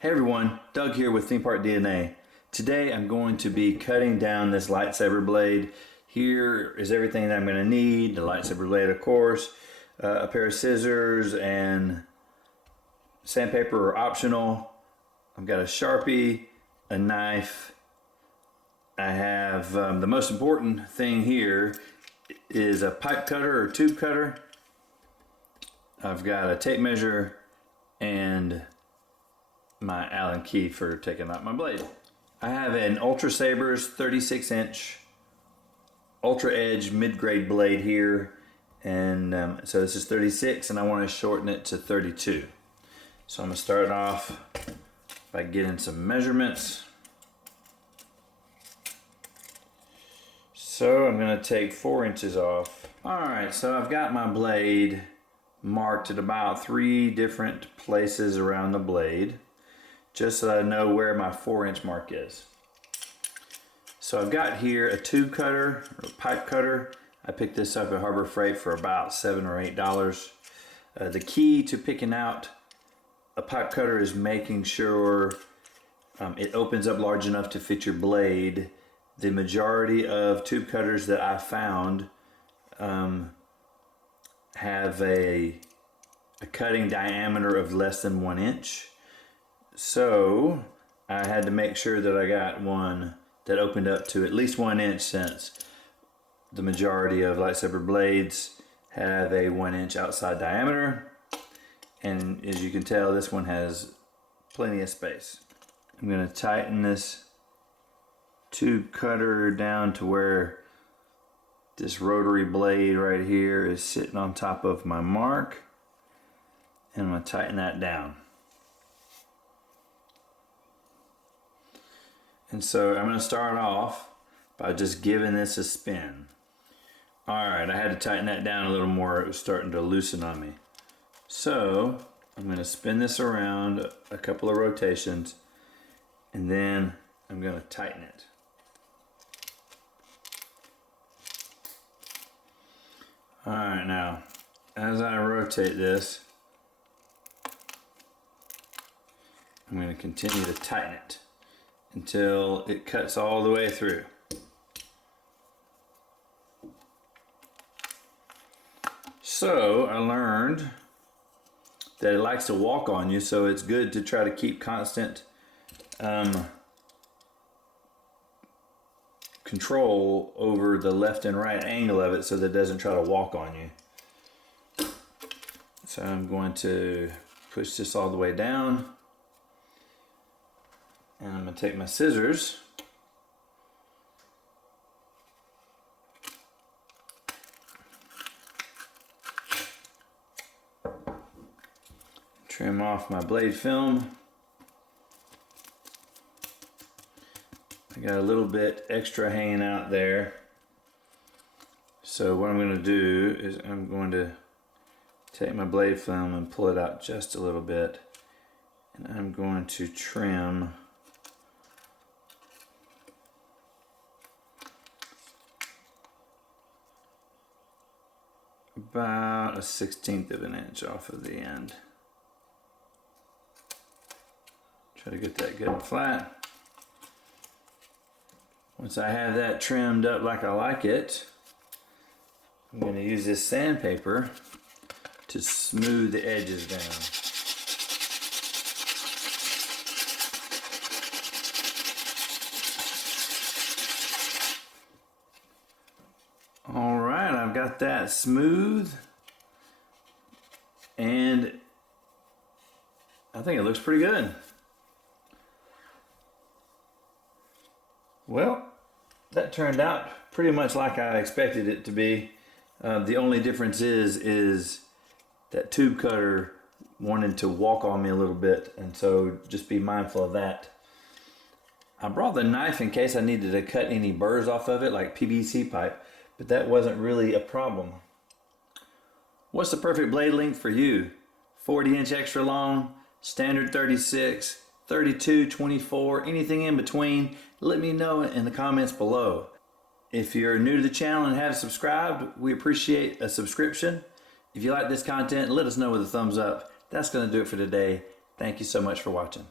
Hey everyone, Doug here with Theme Park DNA. Today I'm going to be cutting down this lightsaber blade. Here is everything that I'm going to need. The lightsaber blade, of course, a pair of scissors, and sandpaper are optional. I've got a Sharpie, a knife. I have the most important thing here is a pipe cutter or tube cutter. I've got a tape measure and my Allen key for taking out my blade. I have an Ultra Saber's 36-inch Ultra Edge mid-grade blade here, and so this is 36 and I want to shorten it to 32. So I'm going to start off by getting some measurements. So I'm going to take 4 inches off. Alright, so I've got my blade marked at about 3 different places around the blade, just so that I know where my 4-inch mark is. So I've got here a tube cutter or pipe cutter. I picked this up at Harbor Freight for about $7 or $8. The key to picking out a pipe cutter is making sure it opens up large enough to fit your blade. The majority of tube cutters that I found have a cutting diameter of less than 1 inch. So I had to make sure that I got one that opened up to at least 1 inch, since the majority of lightsaber blades have a 1 inch outside diameter. And as you can tell, this one has plenty of space. I'm going to tighten this tube cutter down to where this rotary blade right here is sitting on top of my mark, and I'm going to tighten that down. And so I'm going to start off by just giving this a spin. Alright, I had to tighten that down a little more. It was starting to loosen on me. So I'm going to spin this around a couple of rotations, and then I'm going to tighten it. Alright, now as I rotate this, I'm going to continue to tighten it until it cuts all the way through. So I learned that it likes to walk on you, so it's good to try to keep constant control over the left and right angle of it so that it doesn't try to walk on you. So I'm going to push this all the way down, and I'm going to take my scissors trim off my blade film. I got a little bit extra hanging out there. So what I'm going to do is I'm going to take my blade film and pull it out just a little bit, and I'm going to trim about a 1/16 of an inch off of the end. Try to get that good and flat. Once I have that trimmed up like I like it, I'm going to use this sandpaper to smooth the edges down. Alright, I've got that smooth, and I think it looks pretty good. Well, that turned out pretty much like I expected it to be. The only difference is that tube cutter wanted to walk on me a little bit, and so just be mindful of that. I brought the knife in case I needed to cut any burrs off of it, like PVC pipe, but that wasn't really a problem. What's the perfect blade length for you? 40-inch extra long, standard 36, 32, 24, anything in between? Let me know in the comments below. If you're new to the channel and haven't subscribed, we appreciate a subscription. If you like this content, let us know with a thumbs up. That's going to do it for today. Thank you so much for watching.